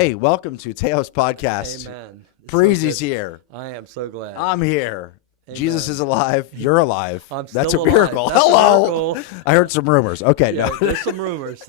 Hey, welcome to TAOS Podcast. Amen. Breezy's here. I am so glad. I'm here. Amen. Jesus is alive. You're alive. I'm That's still a miracle. alive. That's Hello. a miracle. I heard some rumors. Okay. Yeah, No. there's some rumors.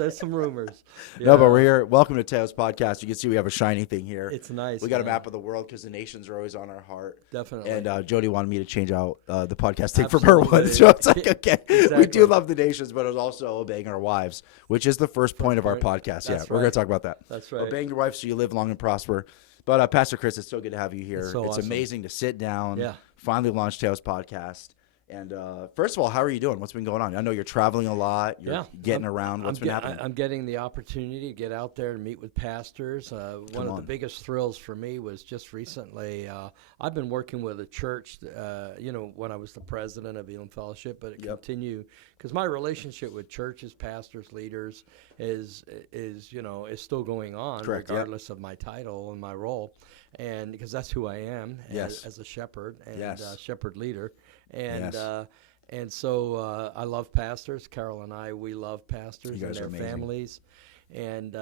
No, but we're here. Welcome to TAOS Podcast. You can see we have a shiny thing here. It's nice. We got a man. map of the world because the nations are always on our heart. Definitely. And Jody wanted me to change out the podcast thing from her one. Absolutely. So it's like, okay, we Exactly. do love the nations, but it's also obeying our wives, which is the first point of our podcast. Yeah, That's we're going right. to talk about that. That's right. Obeying your wife so you live long and prosper. But Pastor Chris, it's so good to have you here. It's so awesome. amazing to sit down, Yeah. finally launch TAOS Podcast. And first of all, how are you doing? What's been going on? I know you're traveling a lot. You're getting around. What's been happening? I'm getting the opportunity to get out there and meet with pastors. One of the biggest thrills for me was just recently. I've been working with a church, when I was the president of Elam Fellowship, but it continued because my relationship with churches, pastors, leaders is still going on, Correct, regardless of my title and my role, and because that's who I am as a shepherd and shepherd leader. And so I love pastors. Carol and I, we love pastors and their families. And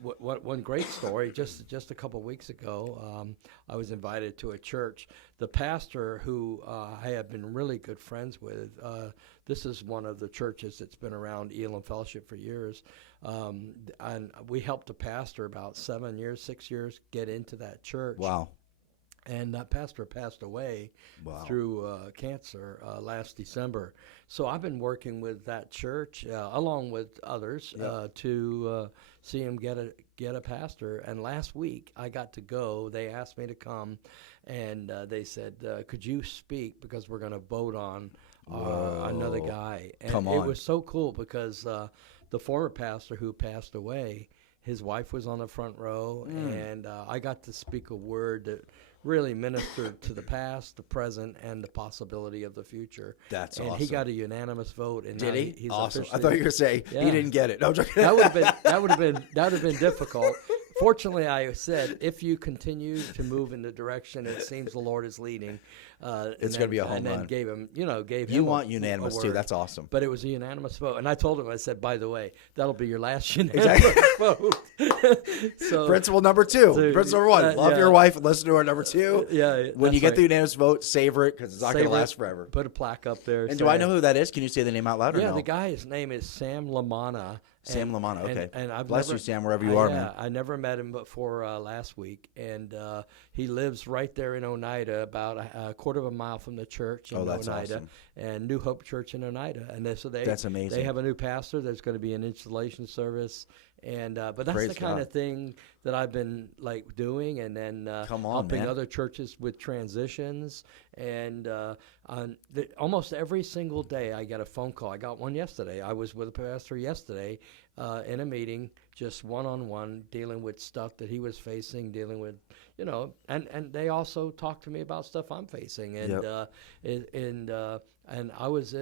one great story, just a couple weeks ago, I was invited to a church. The pastor who I have been really good friends with, this is one of the churches that's been around Elam Fellowship for years. And we helped a pastor about 6 years get into that church. Wow. And that pastor passed away through cancer last December. So I've been working with that church, along with others, to see him get a pastor. And last week I got to go. They asked me to come, and they said, could you speak, because we're going to vote on another guy. And it was so cool because the former pastor who passed away, his wife was on the front row, and I got to speak a word that really ministered to the past, the present, and the possibility of the future. That's and awesome. He got a unanimous vote. And did he? He's awesome. I thought you were going to say he didn't get it. No, I'm joking. That would have been difficult. Fortunately, I said, if you continue to move in the direction it seems the Lord is leading, it's going to be a home run. And then gave him. You want unanimous too. That's awesome. But it was a unanimous vote, and I told him, I said, by the way, that'll be your last unanimous vote. So principle number 2. Principle number 1: love your wife and listen to her. Number 2: when you get the unanimous vote, savor it because it's not going to last forever. Put a plaque up there. And do I know who that is? Can you say the name out loud? Or no? The guy's name is Sam Lamana. Sam Lamana, okay. And I've bless you, Sam, wherever you are, man. I never met him before last week, and he lives right there in Oneida, about a quarter of a mile from the church in that's Oneida, awesome. And New Hope Church in Oneida. And that's amazing. They have a new pastor. There's going to be an installation service, and but that's Praise the kind God. of thing that I've been doing, and then helping other churches with transitions, and almost every single day I get a phone call. I got one yesterday. I was with a pastor yesterday in a meeting, just one-on-one, dealing with stuff that he was facing, dealing with, and they also talked to me about stuff I'm facing, and and I was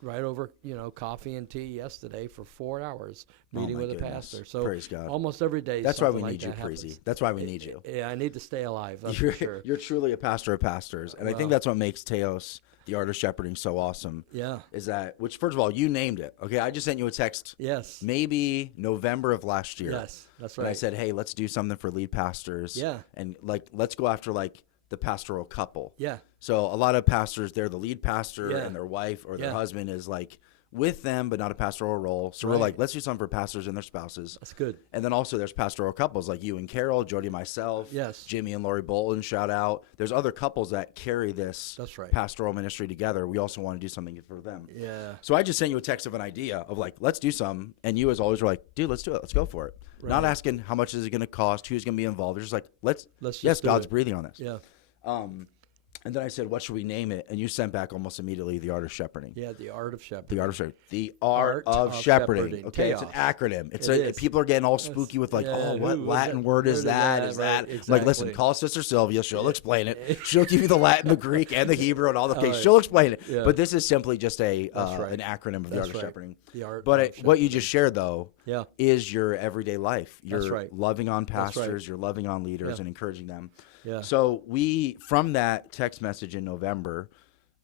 right over, coffee and tea yesterday for 4 hours meeting with a pastor. So praise God. Almost every day. That's why we need you, Breezy. That's why we need you. Yeah, I need to stay alive. That's for sure. You're truly a pastor of pastors, and I think that's what makes TAOS, the art of shepherding, so awesome. Yeah. Is that, which first of all, you named it. Okay, I just sent you a text. Yes. Maybe November of last year. Yes, that's right. And I said, hey, let's do something for lead pastors. Yeah. And let's go after the pastoral couple. Yeah. So a lot of pastors, they're the lead pastor, and their wife or their husband is with them, but not a pastoral role. So we're let's do something for pastors and their spouses. That's good. And then also there's pastoral couples like you and Carol, Jody, myself, Jimmy and Lori Bolton, shout out. There's other couples that carry this pastoral ministry together. We also want to do something for them. Yeah. So I just sent you a text of an idea of let's do something. And you as always were like, dude, let's do it. Let's go for it. Right. Not asking how much is it going to cost, who's going to be involved. They're just let's God's breathing on this. Yeah. And then I said, what should we name it? And you sent back almost immediately, The Art of Shepherding. Yeah, The Art of Shepherding. The Art of Shepherding. The Art of Shepherding. Okay, TAOS. It's an acronym. People are getting all spooky with what Latin word is that? Is that? Exactly. Listen, call Sister Sylvia. She'll explain it. She'll give you the Latin, the Greek, and the Hebrew and all the things. She'll explain it. Yeah. But this is simply just an acronym of The Art of Shepherding. The Art but of Shepherding. What you just shared, though, is your everyday life. You're loving on pastors. You're loving on leaders and encouraging them. Yeah. So from that text message in November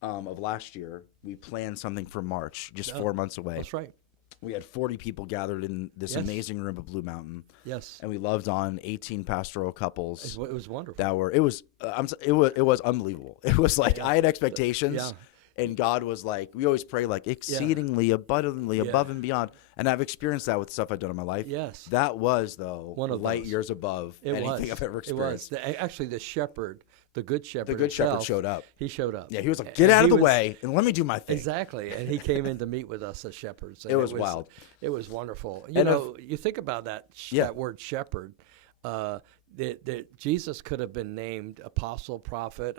of last year, we planned something for March, just 4 months away. That's right. We had 40 people gathered in this amazing room at Blue Mountain. Yes. And we loved on 18 pastoral couples. It was wonderful. It was unbelievable. It was like I had expectations. Yeah. And God was like, we always pray like exceedingly, abundantly, above and beyond. And I've experienced that with stuff I've done in my life. Yes. That was, though, one of light years above anything I've ever experienced. It was. Actually, the shepherd, the good shepherd showed up. He showed up. Yeah, he was like, get out of the way and let me do my thing. Exactly. And he came in to meet with us as shepherds. It was wild. It was wonderful. You think about that word shepherd. Jesus could have been named apostle, prophet,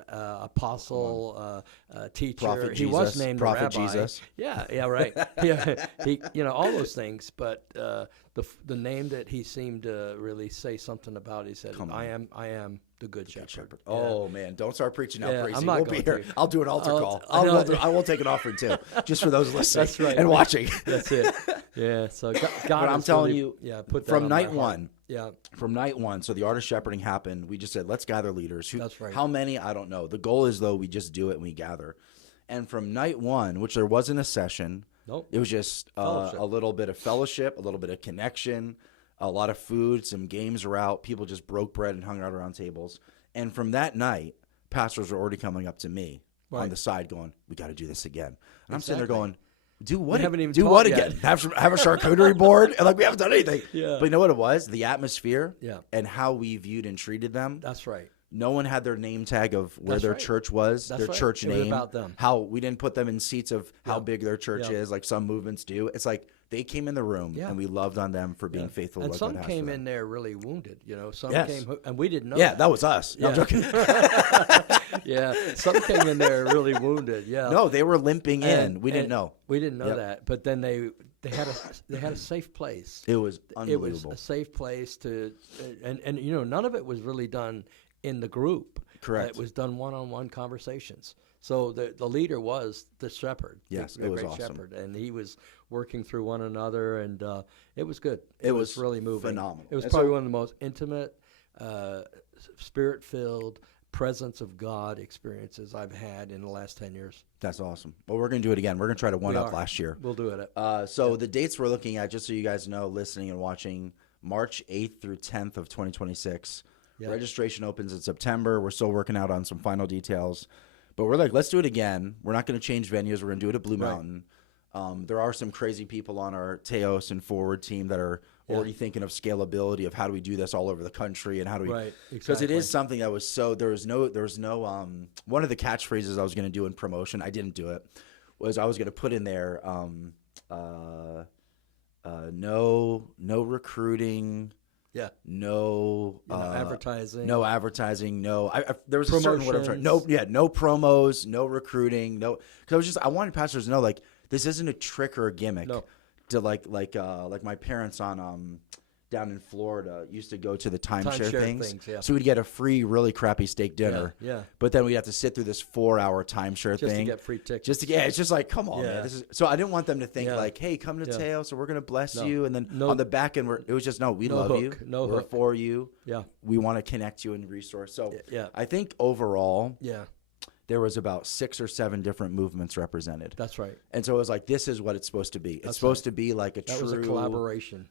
teacher. Prophet Jesus, he was named Prophet rabbi. Jesus. Yeah, right. He, all those things. But the name that he seemed to really say something about, he said, I am the good shepherd. Oh man, don't start preaching now, Crazy. We'll be here. I'll do an altar call. I will take an offering too, just for those listening and watching. That's it. Yeah. So God but I'm telling you, put that from on night my heart. one. Yeah. From night one, so the art of shepherding happened. We just said, let's gather leaders. That's right. How many? I don't know. The goal is, though, we just do it and we gather. And from night one, which there wasn't a session. Nope. It was just a little bit of fellowship, a little bit of connection, a lot of food, some games were out. People just broke bread and hung out around tables. And from that night, pastors were already coming up to me on the side going, we got to do this again. And I'm sitting there going, do what? Do what again? Have a charcuterie board? And like we haven't done anything. Yeah. But you know what it was? The atmosphere and how we viewed and treated them. That's right. No one had their name tag of where their church was, their church name. It was about them. How we didn't put them in seats of how big their church is, like some movements do. It's like they came in the room and we loved on them for being faithful. And to some God came has in there really wounded. Some came and we didn't know. Yeah, that was us. No, I'm joking. Yeah, some came in there really wounded. Yeah. No, they were limping in. We didn't know. We didn't know that. But then they had a safe place. It was unbelievable. It was a safe place to, and none of it was really done in the group. Correct. It was done one-on-one conversations. So the leader was the shepherd. Yes, the it was great awesome. shepherd, and he was working through one another, and it was good. It was really moving. Phenomenal. It was probably one of the most intimate, spirit-filled, presence of God experiences I've had in the last 10 years. That's awesome. Well, we're going to do it again. We're going to try to one-up last year. We'll do it. The dates we're looking at, just so you guys know, listening and watching, March 8th through 10th of 2026. Yeah. Registration opens in September. We're still working out on some final details. But we're like, let's do it again. We're not going to change venues. We're going to do it at Blue Mountain. There are some crazy people on our TAOS and Forward team that are already thinking of scalability of how do we do this all over the country and how do we because it is something that was there was no one of the catchphrases I was going to do in promotion, I didn't do it, was I was going to put in there no recruiting. Yeah. No advertising. No advertising. No. There was a certain word I'm trying. No promos. No recruiting. No. Because I wanted pastors to know like this isn't a trick or a gimmick. No. To like my parents on down in Florida used to go to the timeshare things. Yeah. So we'd get a free really crappy steak dinner. Yeah. But then we'd have to sit through this 4-hour timeshare thing just to get free tickets. It's just like come on, man. So I didn't want them to think like, hey, come to TAOS, so we're gonna bless you, and then on the back end it was just we love you. We're for you. Yeah. We want to connect you and resource. So I think overall, there was about 6 or 7 different movements represented. That's right. And so it was like, this is what it's supposed to be. It's supposed to be like that was a collaboration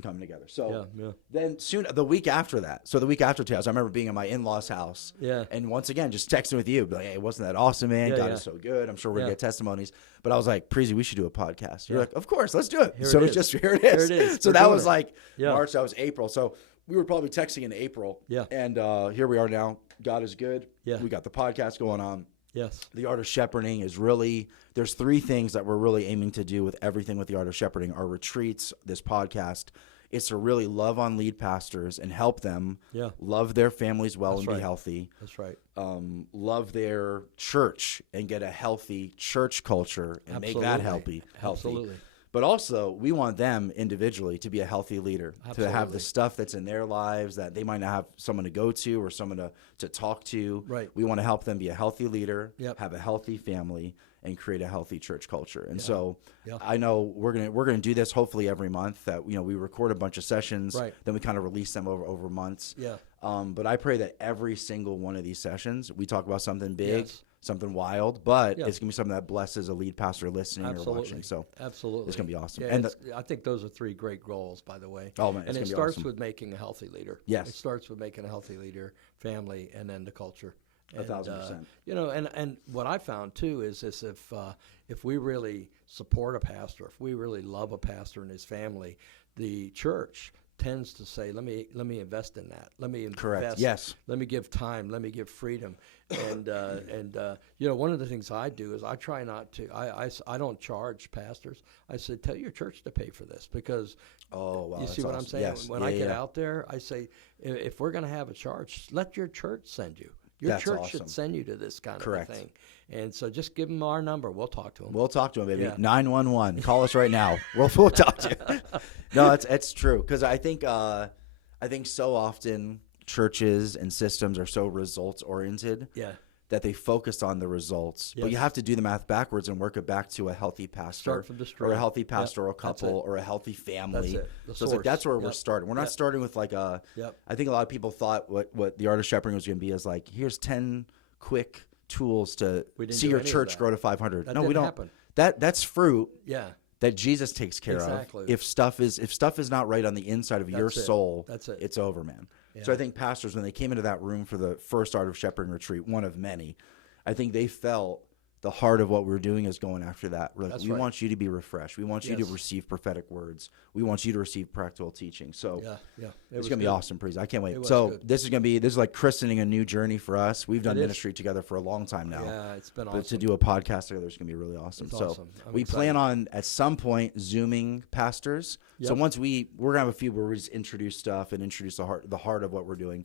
coming together. So then the week after that, so the week after TAOS, I remember being in my in-laws' house. Yeah. And once again, just texting with you, like, hey, wasn't that awesome, man? God is so good. I'm sure we're going to get testimonies. But I was like, Preezy, we should do a podcast. You're like, of course, let's do it. Here it is. Here it is. So that was like March, that was April. So we were probably texting in April. Yeah. And here we are now. God is good. Yeah. We got the podcast going on. Yes. The art of shepherding is really, there's 3 things that we're really aiming to do with everything with the art of shepherding. Our retreats, this podcast, is to really love on lead pastors and help them love their families well and be healthy. That's right. Love their church and get a healthy church culture and make that healthy. Absolutely. But also, we want them individually to be a healthy leader, to have the stuff that's in their lives that they might not have someone to go to or someone to talk to. Right. We want to help them be a healthy leader, have a healthy family, and create a healthy church culture. And so I know we're gonna do this hopefully every month. That we record a bunch of sessions, then we kind of release them over months. Yeah. But I pray that every single one of these sessions we talk about something big. something wild, but it's going to be something that blesses a lead pastor listening Absolutely. or watching. So absolutely, it's going to be awesome. Yeah, and I think those are 3 great goals, by the way. Oh man, and it starts with making a healthy leader. Yes, it starts with making a healthy leader, family, and then the culture. 1,000%. You know, and what I found too is if we really support a pastor, if we really love a pastor and his family, the church tends to say, let me invest in that. Let me invest. Correct. Yes. Let me give time. Let me give freedom. And you know, one of the things I do is I try not to. I don't charge pastors. I said, tell your church to pay for this because. Oh wow! You see what I'm saying? Yes. When I get out there, I say, if we're going to have a charge, let your church send you. Your church should send you to this kind of a thing. And so just give them our number. We'll talk to them. We'll talk to them, baby. 911. Call us right now. We'll talk to you. No, it's true. Because I think so often churches and systems are so results oriented. Yeah. That they focus on the results, but you have to do the math backwards and work it back to a healthy pastor or a healthy pastoral couple or a healthy family. So it's like that's where we're starting. We're not starting with like a. I think a lot of people thought what the art of shepherding was going to be is like here's 10 quick tools to see your church grow to 500. No, we don't. Happen. That's fruit. Yeah. That Jesus takes care of. If stuff is not right on the inside of your soul, it's over, man. Yeah. So I think pastors, when they came into that room for the first Art of Shepherding retreat, one of many, I think they felt the heart of what we're doing is going after that. We're like, we want you to be refreshed. We want you to receive prophetic words. We want you to receive practical teaching. So it's going to be awesome, Preez. I can't wait. So this is like christening a new journey for us. We've done ministry together for a long time now. Yeah, it's been awesome. But to do a podcast together is going to be really awesome. It's awesome. We plan on at some point Zooming pastors. Yep. So once we're going to have a few where we just introduce stuff and introduce the heart of what we're doing.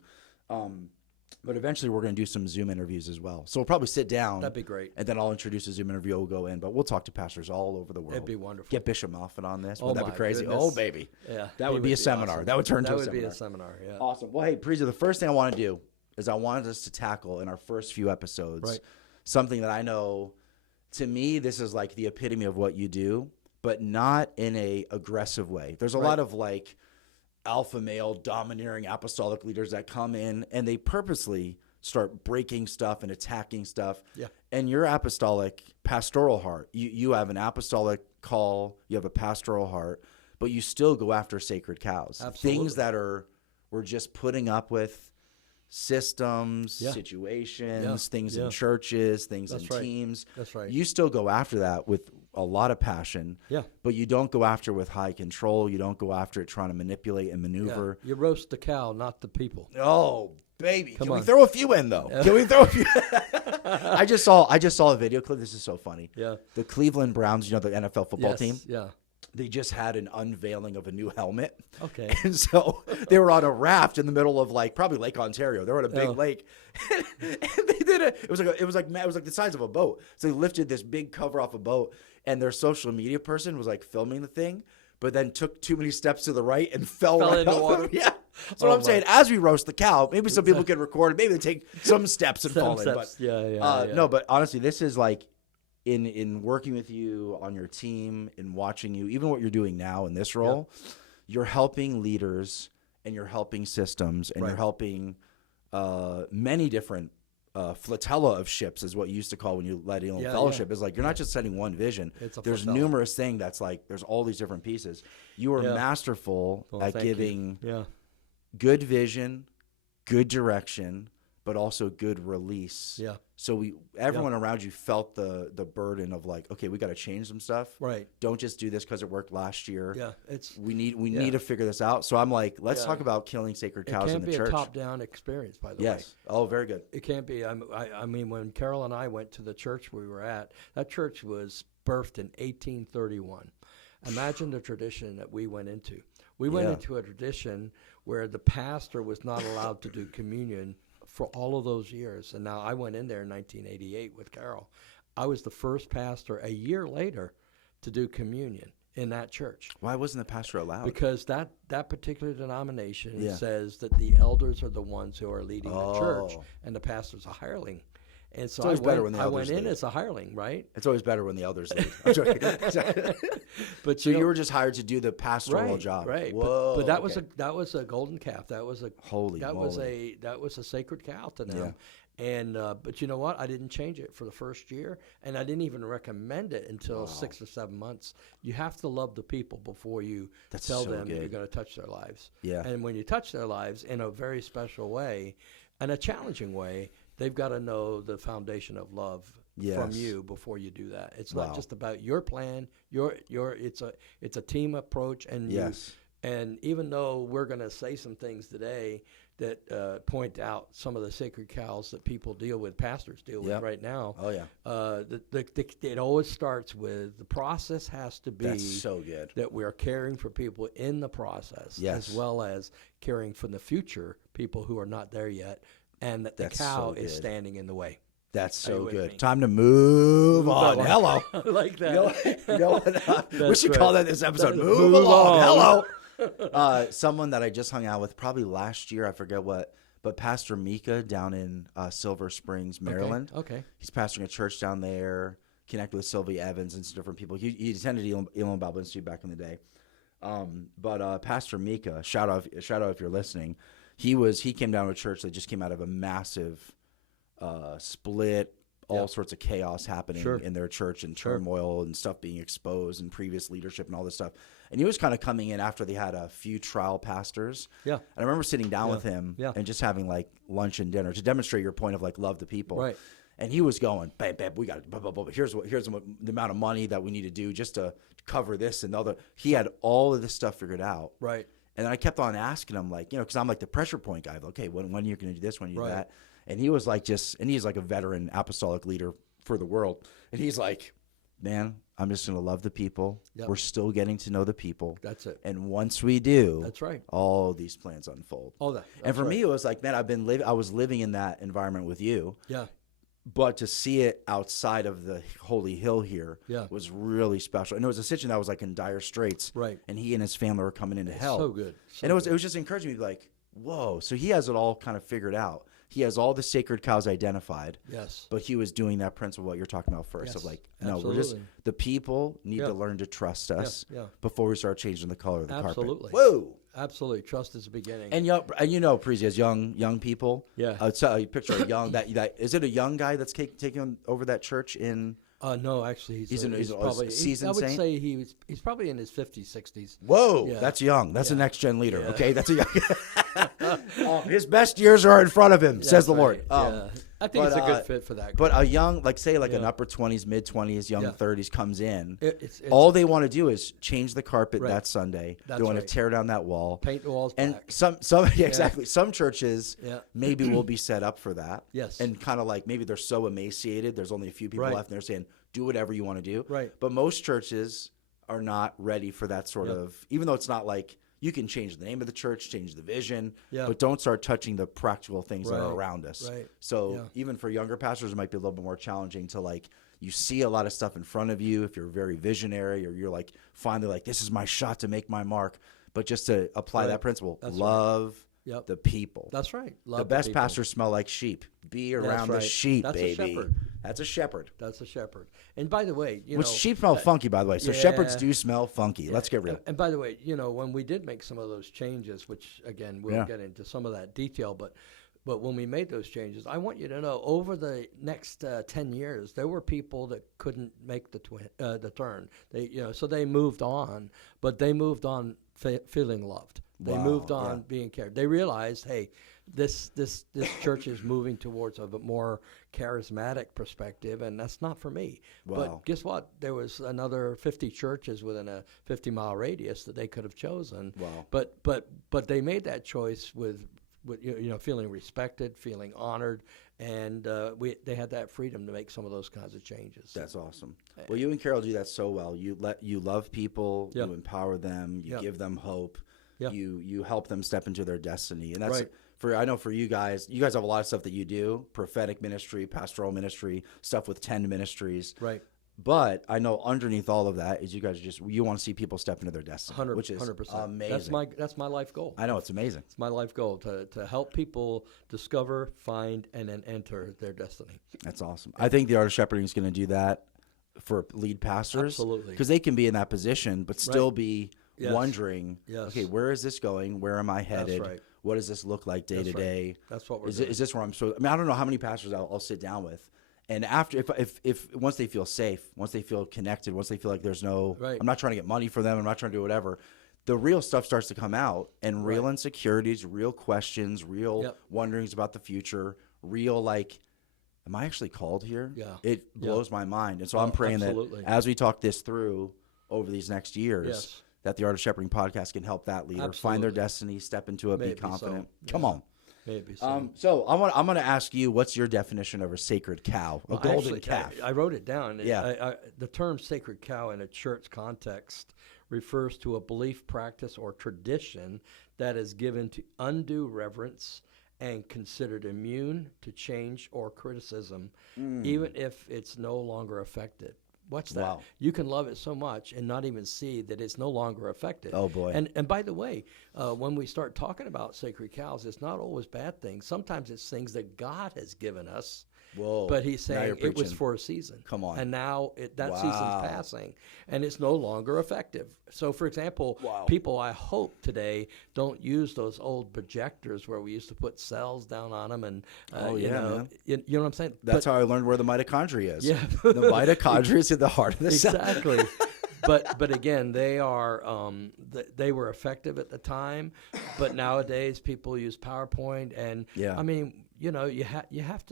But eventually we're going to do some Zoom interviews as well. So we'll probably sit down. That'd be great. And then I'll introduce a Zoom interview. We'll go in. But we'll talk to pastors all over the world. It'd be wonderful. Get Bishop Moffat on this. Oh, Would that be crazy? Goodness. Oh, baby. Yeah. That would be a seminar. Awesome. That would turn to a seminar. That would be a seminar, yeah. Awesome. Well, hey, Preeza, the first thing I want to do is I wanted us to tackle in our first few episodes something that I know, to me, this is like the epitome of what you do, but not in a aggressive way. There's a lot of like alpha male domineering apostolic leaders that come in and they purposely start breaking stuff and attacking stuff. Yeah. And your apostolic pastoral heart, you have an apostolic call, you have a pastoral heart, but you still go after sacred cows. Absolutely. Things that we're just putting up with systems, situations, things in churches, things in teams. That's right. You still go after that with a lot of passion. Yeah. But you don't go after it with high control. You don't go after it trying to manipulate and maneuver. Yeah. You roast the cow, not the people. Oh, baby. Can we throw a few in though? Can we throw a few? I just saw a video clip. This is so funny. Yeah. The Cleveland Browns, the NFL football team. Yeah. They just had an unveiling of a new helmet. Okay. And so they were on a raft in the middle of probably Lake Ontario. They were on a big lake. And they did it. It was like the size of a boat. So they lifted this big cover off a boat, and their social media person was filming the thing, but then took too many steps to the right and fell right into the water. Yeah. So I'm saying, as we roast the cow, maybe some people can record it. Maybe they take some steps and fall in. But no, but honestly, this is in working with you on your team, in watching you, even what you're doing now in this role, you're helping leaders and you're helping systems and you're helping many different flotilla of ships is what you used to call when you led in fellowship. Is you're not just setting one vision. There's numerous things that's there's all these different pieces. You are masterful at giving good vision, good direction, but also good release. Yeah. So everyone around you felt the burden of okay, we got to change some stuff. Right. Don't just do this because it worked last year. Yeah. We need to figure this out. So I'm let's talk about killing sacred cows in the church. It can't be a top-down experience, by the way. Yes. Oh, very good. It can't be. I mean, when Carol and I went to the church we were at, that church was birthed in 1831. Imagine the tradition that we went into. We went into a tradition where the pastor was not allowed to do communion for all of those years. And now I went in there in 1988 with Carol. I was the first pastor a year later to do communion in that church. Why wasn't the pastor allowed? Because that particular denomination says that the elders are the ones who are leading the church, and the pastor's a hireling. And so I went in as a hireling, right? It's always better when the elders lead. I'm joking. But you were just hired to do the pastoral job, right? Whoa, but that was a golden calf. That was a holy. That was a sacred cow to them. And but you know what? I didn't change it for the first year, and I didn't even recommend it until 6 or 7 months. You have to love the people before you tell them that you're going to touch their lives. Yeah. And when you touch their lives in a very special way and a challenging way, they've got to know the foundation of love from you before you do that. It's not just about your plan. It's a team approach, and and even though we're going to say some things today that point out some of the sacred cows that people deal with, pastors deal with right now. Oh yeah. It always starts with the process has to be That's so good. that we're caring for people in the process, as well as caring for the future people who are not there yet, and that the cow is standing in the way. That's so good. Time to move on. Hello. I like that. You know what? We should call that this episode. Move along. Hello. Someone that I just hung out with probably last year, I forget what, but Pastor Mika down in Silver Springs, Maryland. Okay. He's pastoring a church down there, connected with Sylvia Evans and some different people. He attended Elam Bible Institute back in the day. But Pastor Mika, shout out if you're listening. He came down to a church that just came out of a massive split, all sorts of chaos happening in their church, and turmoil and stuff being exposed, and previous leadership and all this stuff. And he was kind of coming in after they had a few trial pastors. Yeah. And I remember sitting down with him and just having like lunch and dinner to demonstrate your point of like love the people. Right. And he was going, babe, we got here's the amount of money that we need to do just to cover this and other. He had all of this stuff figured out. Right. And then I kept on asking him, like, because I'm like the pressure point guy. Okay, when are you going to do this? When you do that? And he was like, and he's like a veteran apostolic leader for the world. And he's like, man, I'm just going to love the people. Yep. We're still getting to know the people. That's it. And once we do, that's right, all these plans unfold. And for me, it was like, man, I was living in that environment with you. Yeah. But to see it outside of the Holy Hill here was really special. And it was a situation that was like in dire straits. Right. And he and his family were coming into hell. So good. And it was just encouraging me, like, whoa. So he has it all kind of figured out. He has all the sacred cows identified. Yes. But he was doing that principle, what you're talking about first, of like, no, we're just, the people need to learn to trust us before we start changing the color of the carpet. Absolutely. Whoa. Absolutely. Trust is the beginning. And Prezi, as young people. Yeah. So you picture a young, is it a young guy that's taking over that church in? No, actually, he's probably seasoned saint. I would say he's probably in his 50s, 60s. Whoa, that's young. That's a next gen leader. Yeah. Okay, that's a young. His best years are in front of him, says the Lord. I think it's a good fit for that group. But a young, like say an upper 20s, mid 20s, young 30s comes in. All they want to do is change the carpet that Sunday. They want to tear down that wall, paint the walls and black. Exactly. Some churches maybe will be set up for that. Yes. And kind of like maybe they're so emaciated, there's only a few people left, and they're saying, do whatever you want to do. Right. But most churches are not ready for that sort of, even though it's not like, you can change the name of the church, change the vision, but don't start touching the practical things that are around us. Right. So even for younger pastors, it might be a little bit more challenging to like, you see a lot of stuff in front of you if you're very visionary, or you're like finally like, this is my shot to make my mark. But just to apply that principle, love the people. That's right. Love the best pastors smell like sheep. Be around the sheep, That's baby. A shepherd. That's a shepherd. That's a shepherd. And by the way, sheep smell funky, by the way. So shepherds do smell funky. Let's get real. And by the way, when we did make some of those changes, which again we'll get into some of that detail, but when we made those changes, I want you to know over the next 10 years, there were people that couldn't make the turn. So they moved on, but they moved on feeling loved. They moved on being cared. They realized, hey, this church is moving towards a more charismatic perspective, and that's not for me. Wow. But guess what? There was another 50 churches within a 50-mile radius that they could have chosen. Wow. But they made that choice with feeling respected, feeling honored, and they had that freedom to make some of those kinds of changes. That's awesome. Well, you and Carol do that so well. You love people, you empower them, you give them hope. Yep. You help them step into their destiny. And that's I know for you guys have a lot of stuff that you do, prophetic ministry, pastoral ministry, stuff with 10 ministries. Right. But I know underneath all of that is you guys you want to see people step into their destiny, which is 100%. Amazing. That's my life goal. I know, it's amazing. It's my life goal to help people discover, find, and then enter their destiny. That's awesome. I think the Art of Shepherding is going to do that for lead pastors. Absolutely. Because they can be in that position but still be wondering, okay, where is this going? Where am I headed? That's right. What does this look like day to day? That's what we're doing. Is this where I'm so? I mean, I don't know how many pastors I'll sit down with, and after if once they feel safe, once they feel connected, once they feel like there's no, I'm not trying to get money for them, I'm not trying to do whatever. The real stuff starts to come out, and real insecurities, real questions, real wonderings about the future, real like, am I actually called here? Yeah. It blows my mind. And so I'm praying that as we talk this through over these next years, that the Art of Shepherding podcast can help that leader find their destiny, step into it, be confident. Come on. Maybe so. So I'm going to ask you, what's your definition of a sacred cow, a golden calf? I wrote it down. Yeah. The term sacred cow in a church context refers to a belief, practice, or tradition that is given to undue reverence and considered immune to change or criticism, even if it's no longer effective. What's that? Wow. You can love it so much and not even see that it's no longer effective. Oh, boy. And by the way, when we start talking about sacred cows, it's not always bad things. Sometimes it's things that God has given us. Whoa. But he's saying it was for a season. Come on. And now that season's passing, and it's no longer effective. So, for example, people, I hope today, don't use those old projectors where we used to put cells down on them. And, you know what I'm saying? That's how I learned where the mitochondria is. Yeah. The mitochondria is at the heart of the cell. Exactly. But again, they are they were effective at the time, but nowadays people use PowerPoint, and I mean, you know, you have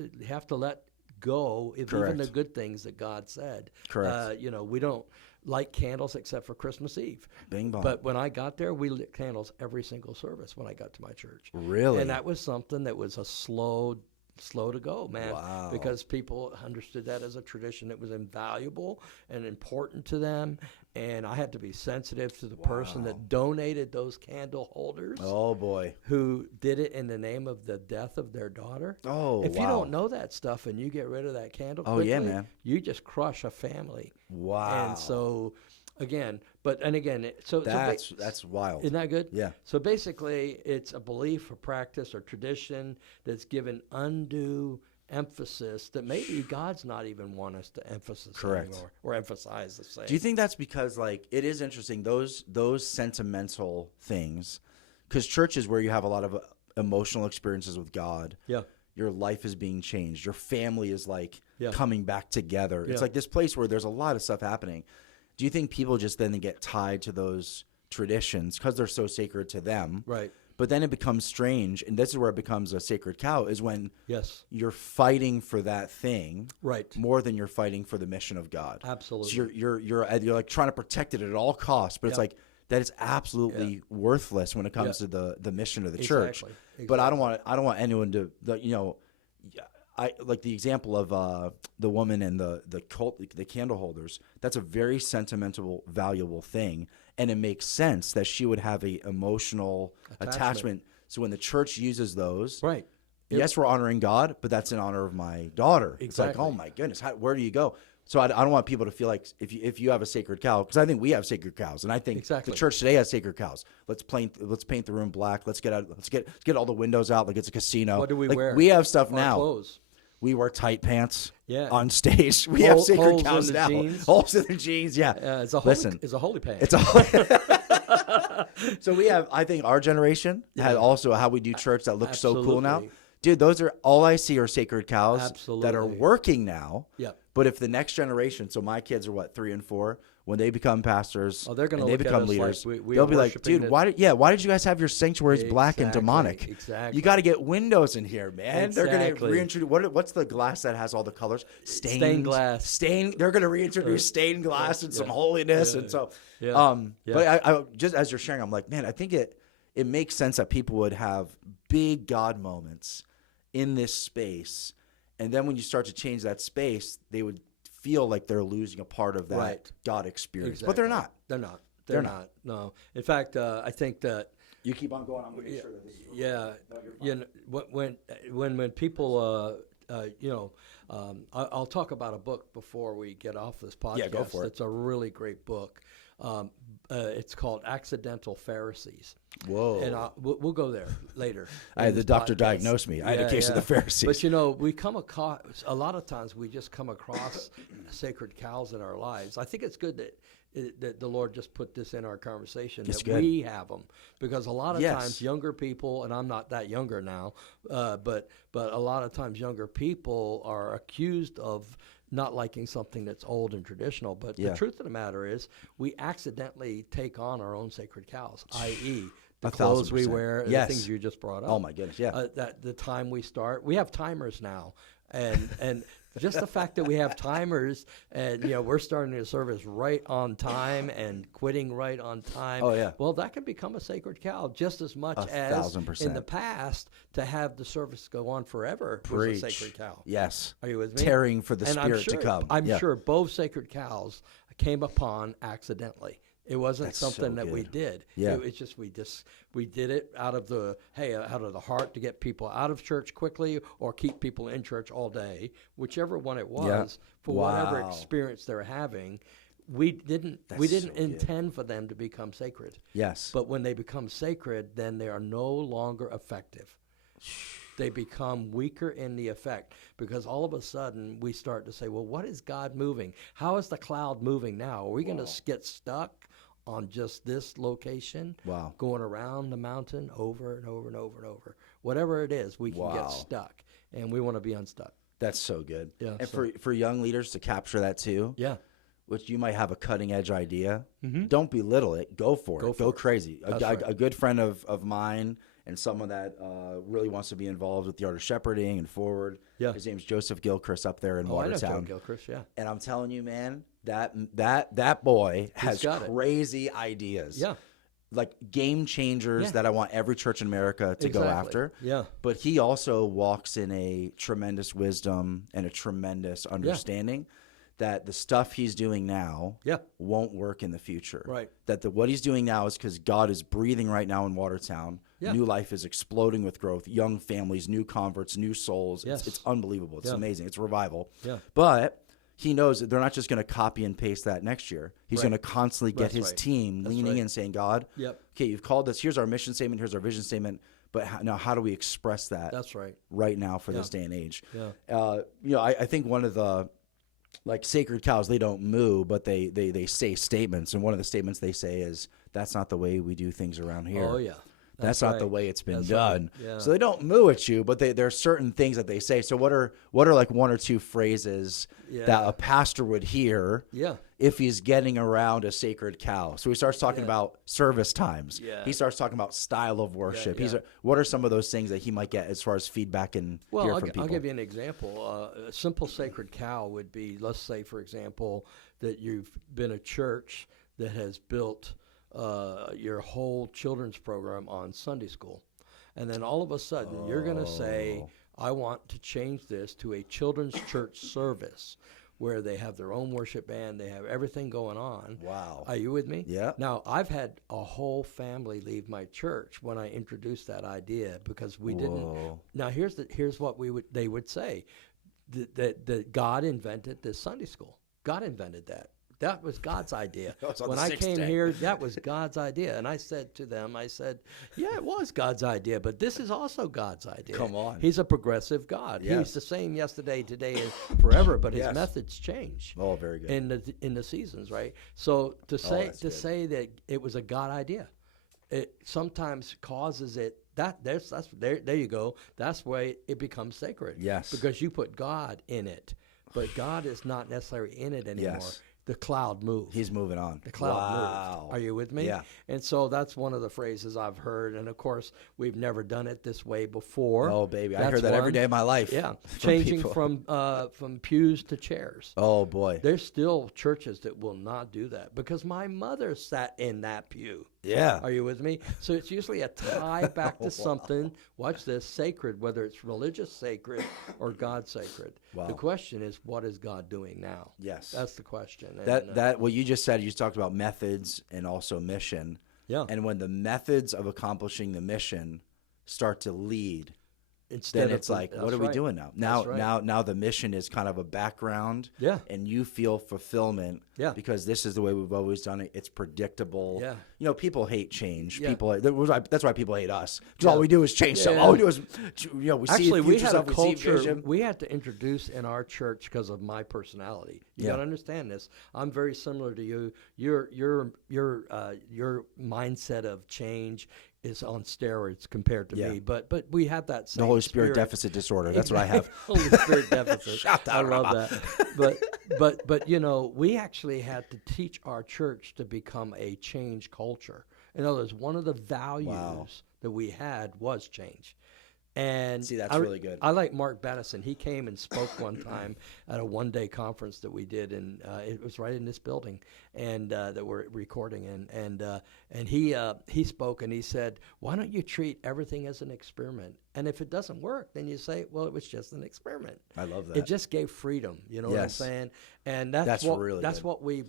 to let go of even the good things that God said. Correct. You know, we don't light candles except for Christmas Eve. Bing bong. But when I got there, we lit candles every single service when I got to my church. Really? And that was something that was a slow to go, man. Wow. Because people understood that as a tradition that was invaluable and important to them. And I had to be sensitive to the person that donated those candle holders. Oh, boy. Who did it in the name of the death of their daughter. Oh, If you don't know that stuff and you get rid of that candle quickly, man. You just crush a family. Wow. And so, again, that's wild. Isn't that good? Yeah. So basically, it's a belief, a practice, or tradition that's given undue emphasis that maybe God's not even want us to emphasize anymore or emphasize the same. Do you think that's because, like, it is interesting, those sentimental things, because church is where you have a lot of emotional experiences with God. Yeah. Your life is being changed. Your family is, like, Yeah. coming back together. Yeah. It's like this place where there's a lot of stuff happening. Do you think people just then get tied to those traditions because they're so sacred to them? Right. But then it becomes strange, and this is where it becomes a sacred cow, is when you're fighting for that thing more than you're fighting for the mission of God. Absolutely. So you're like trying to protect it at all costs, but it's like that is absolutely worthless when it comes to the mission of the church. Exactly. But I don't want anyone to, you know, I like the example of the woman and the candle holders. That's a very sentimental, valuable thing, and it makes sense that she would have a emotional attachment. So when the church uses those, yes, we're honoring God, but that's in honor of my daughter. Exactly. It's like, oh my goodness, where do you go? So I don't want people to feel like if you have a sacred cow, because I think we have sacred cows, and I think the church today has sacred cows. Let's paint the room black. Let's get all the windows out like it's a casino. What do we like, wear? We have stuff now. Clothes. We wear tight pants on stage. We have sacred cows now. Holes in the jeans, It's a holy pants. It's a So we have, I think our generation had also how we do church that looks so cool now. Dude, those are all I see are sacred cows that are working now. Yeah. But if the next generation, so my kids are 3 and 4, when they become pastors, they're going to they become leaders, they'll be like, dude, why did you guys have your sanctuaries black and demonic? Exactly. You got to get windows in here, man. Exactly. They're going to reintroduce what's the glass that has all the colors? Stained glass. They're going to reintroduce stained glass and some holiness, and so. But I just as you're sharing, I'm like, man, I think it makes sense that people would have big God moments in this space, and then when you start to change that space, they would feel like they're losing a part of that God experience. Exactly. But they're not. They're not. No. In fact, I think that you keep on going. I'm going to make sure that this is you know, when people you know, I'll talk about a book before we get off this podcast. Yeah, go for it. It's a really great book. It's called Accidental Pharisees. Whoa. And we'll go there later. The doctor diagnosed me. I had a case of the Pharisees. But, you know, we come across, a lot of times we just come across sacred cows in our lives. I think it's good that the Lord just put this in our conversation, we have them. Because a lot of times younger people, and I'm not that younger now, but a lot of times younger people are accused of not liking something that's old and traditional. But the truth of the matter is we accidentally take on our own sacred cows, i.e., the clothes we wear, the things you just brought up. Oh, my goodness, that the time we start. We have timers now. And just the fact that we have timers and, you know, we're starting the service right on time and quitting right on time. Oh, yeah. Well, that can become a sacred cow just as much as 1,000%. in the past to have the service go on forever was a sacred cow. Yes. Are you with me? Tearing for the Spirit to come. I'm sure both sacred cows came upon accidentally. It wasn't something that we did. Yeah. It's just we did it out of the heart to get people out of church quickly or keep people in church all day, whichever one it was, for whatever experience they're having. We didn't intend for them to become sacred. Yes. But when they become sacred, then they are no longer effective. They become weaker in the effect because all of a sudden we start to say, well, what is God moving? How is the cloud moving now? Are we going to get stuck on just this location, going around the mountain over and over and over and over? Whatever it is, we can get stuck, and we want to be unstuck. That's so good. Yeah, and for young leaders to capture that too, which you might have a cutting-edge idea, don't belittle it. Go for it. Go crazy. A good friend of mine and someone that really wants to be involved with the art of shepherding and forward. Yeah. His name's Joseph Gilchrist up there in Watertown. I know Joe Gilchrist, And I'm telling you, man, that boy has crazy ideas. Yeah. Like game changers that I want every church in America to go after. Yeah. But he also walks in a tremendous wisdom and a tremendous understanding that the stuff he's doing now won't work in the future. Right. That what he's doing now is because God is breathing right now in Watertown. Yeah. New life is exploding with growth, young families, new converts, new souls. Yes. It's unbelievable. It's amazing. It's revival. Yeah. But he knows that they're not just going to copy and paste that next year. He's going to constantly get his team leaning in saying, God, okay, you've called us. Here's our mission statement. Here's our vision statement. But now how do we express that right now for this day and age? Yeah. I think one of the sacred cows, they don't moo, but they say statements. And one of the statements they say is, that's not the way we do things around here. Oh, yeah. That's not the way it's been done. Right. Yeah. So they don't moo at you, but there are certain things that they say. So what are like one or two phrases that a pastor would hear if he's getting around a sacred cow? So he starts talking about service times. Yeah. He starts talking about style of worship. What are some of those things that he might get as far as feedback and hear from people? I'll give you an example. A simple sacred cow would be, let's say, for example, that you've been a church that has built your whole children's program on Sunday school. And then all of a sudden you're going to say, I want to change this to a children's church service where they have their own worship band, they have everything going on. Wow. Are you with me? Yeah. Now, I've had a whole family leave my church when I introduced that idea because we didn't. Now, here's what they would say, that God invented this Sunday school. God invented that. That was God's idea. When I came here, that was God's idea. And I said to them, yeah, it was God's idea, but this is also God's idea. Come on. He's a progressive God. Yes. He's the same yesterday, today, and forever, but his methods change. Oh, very good. In the seasons, right? So to say that it was a God idea, it sometimes causes it. There you go. That's why it becomes sacred. Yes. Because you put God in it, but God is not necessarily in it anymore. Yes. The cloud moved. He's moving on. The cloud moved. Are you with me? Yeah. And so that's one of the phrases I've heard. And, of course, we've never done it this way before. Oh, baby. I heard that every day of my life. Yeah. Changing from pews to chairs. Oh, boy. There's still churches that will not do that because my mother sat in that pew. Yeah. Are you with me? So it's usually a tie back to something, watch this, sacred, whether it's religious sacred or God sacred. Wow. The question is, what is God doing now? Yes. That's the question. That what you just said, you talked about methods and also mission. Yeah. And when the methods of accomplishing the mission start to lead then it's like, what are we doing now? Now the mission is kind of a background, and you feel fulfillment, because this is the way we've always done it. It's predictable. Yeah. You know, people hate change. Yeah. That's why people hate us, because all we do is change something. All we do is, we actually see we had a culture. We see vision. We had to introduce in our church because of my personality. You got to understand this. I'm very similar to you. Your mindset of change is on steroids compared to me, but we have that same the Holy Spirit deficit disorder. That's what I have. Holy Spirit deficit. I love that. But we actually had to teach our church to become a change culture. In other words, one of the values that we had was change. And see, that's really good. I like Mark Battison. He came and spoke one time at a one-day conference that we did, and it was right in this building, and that we're recording in. And he spoke, and he said, "Why don't you treat everything as an experiment? And if it doesn't work, then you say, well, it was just an experiment." I love that. It just gave freedom. You know what I'm saying? And that's what we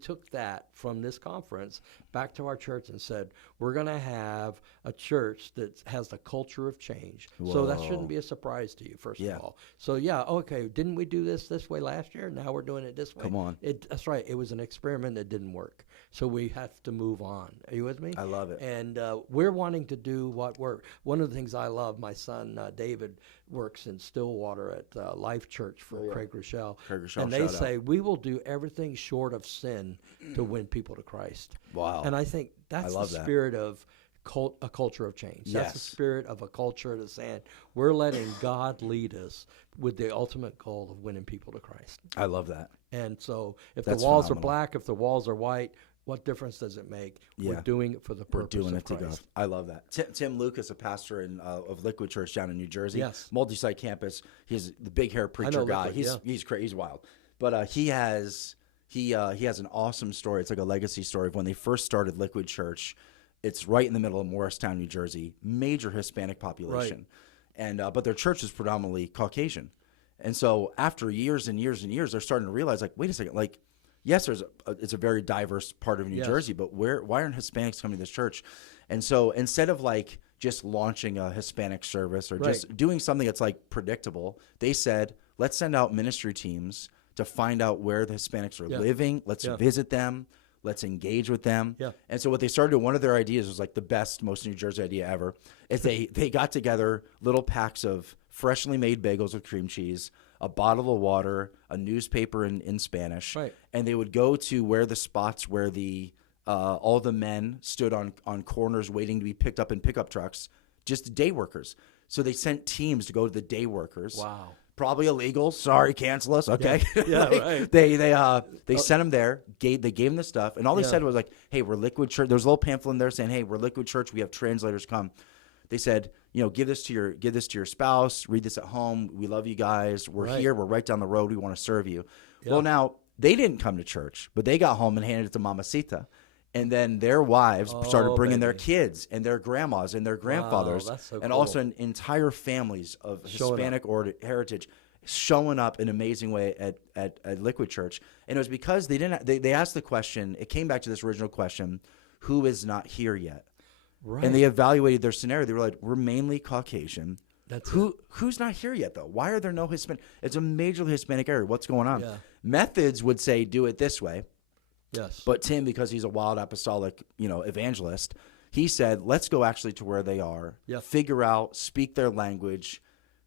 took that from this conference back to our church and said, we're going to have a church that has the culture of change. Whoa. So that shouldn't be a surprise to you, first of all. So okay, didn't we do this way last year? Now we're doing it this way. Come on. That's right. It was an experiment that didn't work. So we have to move on. Are you with me? I love it. And we're wanting to do what one of the things I love, my son David works in Stillwater at Life Church for Craig Rochelle. And they say, we will do everything short of sin to win people to Christ. Wow. And I think that's the spirit of a culture of change. That's the spirit of a culture that's saying, we're letting God lead us with the ultimate goal of winning people to Christ. I love that. And so if the walls are black, if the walls are white, what difference does it make? We're doing it for the purpose of Christ. To God. I love that. Tim Lucas, a pastor of Liquid Church down in New Jersey, multi-site campus. He's the big hair preacher guy. He's crazy. He's wild. But he has an awesome story. It's like a legacy story of when they first started Liquid Church. It's right in the middle of Morristown, New Jersey, major Hispanic population, and but their church is predominantly Caucasian. And so after years and years and years, they're starting to realize, like, wait a second, like, yes, it's a very diverse part of New Jersey, but why aren't Hispanics coming to this church? And so instead of like just launching a Hispanic service or just doing something that's like predictable, they said, let's send out ministry teams to find out where the Hispanics are living. Let's visit them. Let's engage with them. Yeah. And so what they started doing, one of their ideas was like the best, most New Jersey idea ever, is they got together little packs of freshly made bagels with cream cheese, a bottle of water, a newspaper in Spanish, and they would go to where the spots where the all the men stood on corners waiting to be picked up in pickup trucks, just day workers. So they sent teams to go to the day workers. Wow. Probably illegal. Sorry, cancel us. Okay. Yeah, They sent them there. They gave them the stuff, and all they said was like, "Hey, we're Liquid Church." There was a little pamphlet in there saying, "Hey, we're Liquid Church. We have translators come." They said, give this to your spouse. Read this at home. We love you guys. We're here. We're right down the road. We want to serve you. Yeah. Well, now they didn't come to church, but they got home and handed it to Mamacita. And then their wives started bringing their kids and their grandmas and their grandfathers, and also entire families of Hispanic heritage showing up in an amazing way at Liquid Church. And it was because they asked the question. It came back to this original question: who is not here yet? Right. And they evaluated their scenario. They were like, we're mainly Caucasian. Who's not here yet, though? Why are there no Hispanic? It's a majorly Hispanic area. What's going on? Yeah. Methods would say do it this way. Yes. But Tim, because he's a wild apostolic, evangelist, he said, let's go actually to where they are, figure out, speak their language,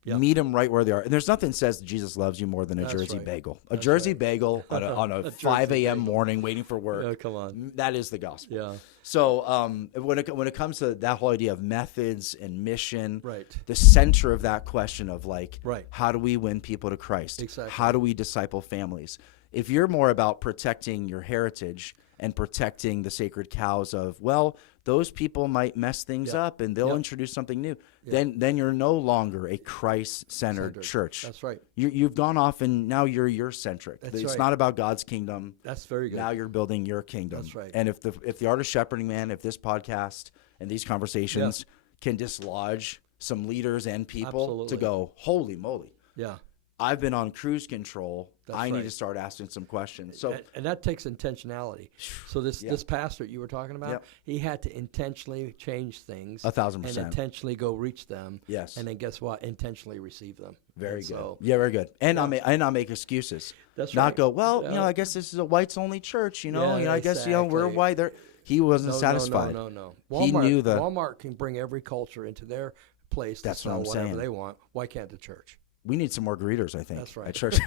meet them right where they are. And there's nothing that says Jesus loves you more than a Jersey bagel. A Jersey bagel on a 5 a.m. morning waiting for work. Oh, come on. That is the gospel. Yeah. So when it comes to that whole idea of methods and mission, the center of that question of like, how do we win people to Christ? Exactly. How do we disciple families? If you're more about protecting your heritage and protecting the sacred cows of, well, those people might mess things up and they'll introduce something new, then you're no longer a Christ-centered church. That's right. You've gone off and now you're centric. It's not about God's kingdom. That's very good. Now you're building your kingdom. That's right. And if the Art of Shepherding, man, if this podcast and these conversations can dislodge some leaders and people to go, holy moly. Yeah. I've been on cruise control. I need right. to start asking some questions. So, and that takes intentionality. So this pastor you were talking about, he had to intentionally change things 1,000%. and intentionally go reach them. Yes. And then guess what? Intentionally receive them. Very good. So, very good. And I'll make excuses. That's not right. go, well, I guess this is a whites only church, I guess exactly. we're white. He wasn't satisfied. No. He knew Walmart can bring every culture into their place to sell whatever they want. Why can't the church? We need some more greeters, I think. That's right. At church.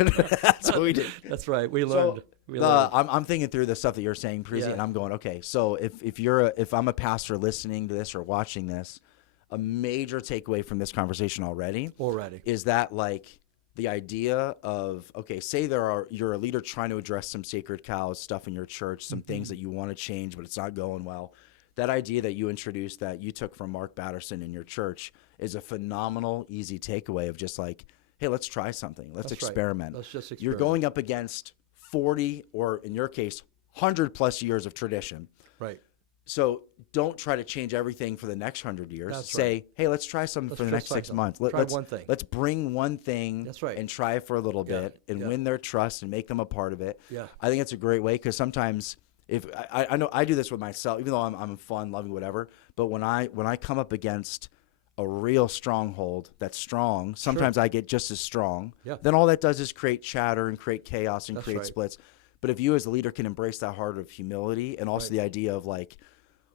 That's what we did. That's right. We learned. I'm thinking through the stuff that you're saying, Preezy, and I'm going, okay, so if I'm a pastor listening to this or watching this, a major takeaway from this conversation already is that like the idea of, okay, say you're a leader trying to address some sacred cows stuff in your church, some things that you want to change, but it's not going well. That idea that you introduced that you took from Mark Batterson in your church is a phenomenal, easy takeaway of just like, hey, let's try something. Let's experiment. Let's just experiment. You're going up against 40 or, in your case, 100+ years of tradition. Right. So don't try to change everything for the next 100 years. That's Say, right. hey, let's try something for the next 6 months. Let's one thing. Let's bring one thing and try it for a little bit and win their trust and make them a part of it. Yeah. I think it's a great way because sometimes if I know I do this with myself, even though I'm fun, loving, whatever. But when I come up against a real stronghold that's strong, sometimes I get just as strong. Yeah. Then all that does is create chatter and create chaos and create splits. But if you as a leader can embrace that heart of humility and also the idea of like,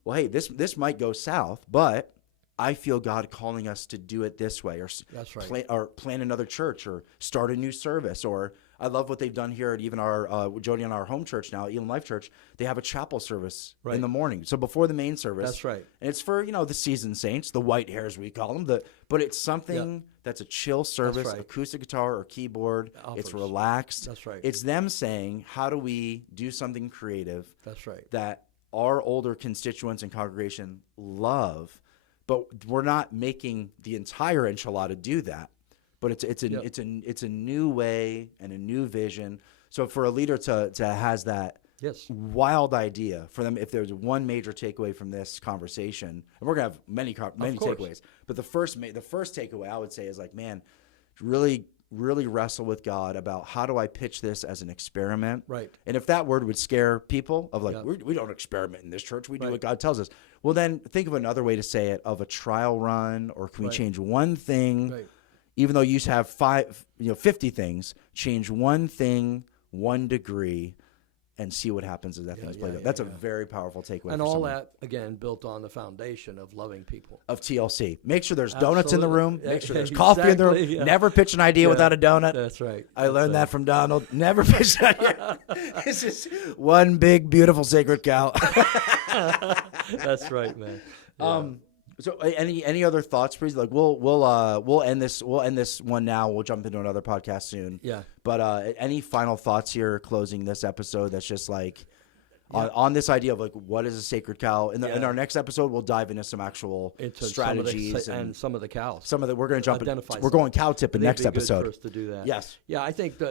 well, hey, this might go south, but I feel God calling us to do it this way, or plan another church, or start a new service, or I love what they've done here at even our Jody and our home church now, Elam Life Church. They have a chapel service in the morning, so before the main service. That's right, and it's for the seasoned saints, the white hairs we call them. But it's something that's a chill service, acoustic guitar or keyboard. It's relaxed. That's right. It's them saying, how do we do something creative? That's right. That our older constituents and congregation love, but we're not making the entire enchilada do that. But it's a new way and a new vision. So for a leader to has that wild idea for them, if there's one major takeaway from this conversation, and we're gonna have many takeaways, but the first takeaway I would say is like, man, really wrestle with God about how do I pitch this as an experiment, right? And if that word would scare people of like we don't experiment in this church, we do what God tells us. Well, then think of another way to say it, of a trial run, or can we change one thing? Right. Even though you have 50 things, change one thing, 1 degree, and see what happens as that thing's played out. That's a very powerful takeaway. And all that, again, built on the foundation of loving people. Of TLC. Make sure there's donuts in the room. Make sure there's coffee in the room. Yeah. Never pitch an idea without a donut. That's right. I learned that from Donald. Never pitch an idea. This is one big, beautiful, sacred cow. That's right, man. Yeah. So any other thoughts, please? Like we'll end this one now. We'll jump into another podcast soon. Yeah. But any final thoughts here closing this episode? That's just like on this idea of like what is a sacred cow. In our next episode, we'll dive into some actual strategies and some of the cows. Some of the we're going to jump. We're going cow tipping next episode. For us to do that. Yes. Yeah, I think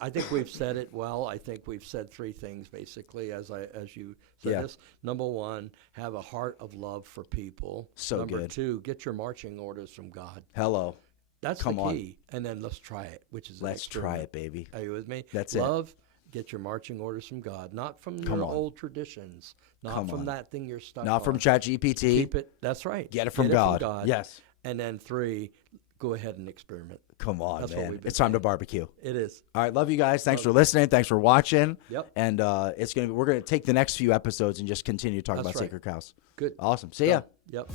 I think we've said it well. I think we've said 3 things basically as you said this. Number 1, have a heart of love for people. Number 2, get your marching orders from God. Hello. That's the key. And then let's try it, which is let's try it, baby. Are you with me? That's love. Get your marching orders from God, not from your old traditions, not from that thing you're stuck on. Not from ChatGPT. Keep it. That's right. Get it from God. Yes. And then 3, go ahead and experiment. Come on, man. It's time to barbecue. It is. All right, love you guys. Thanks for listening. Thanks for watching. Yep. And we're gonna take the next few episodes and just continue to talk about sacred cows. Good. Awesome. See ya. Yep.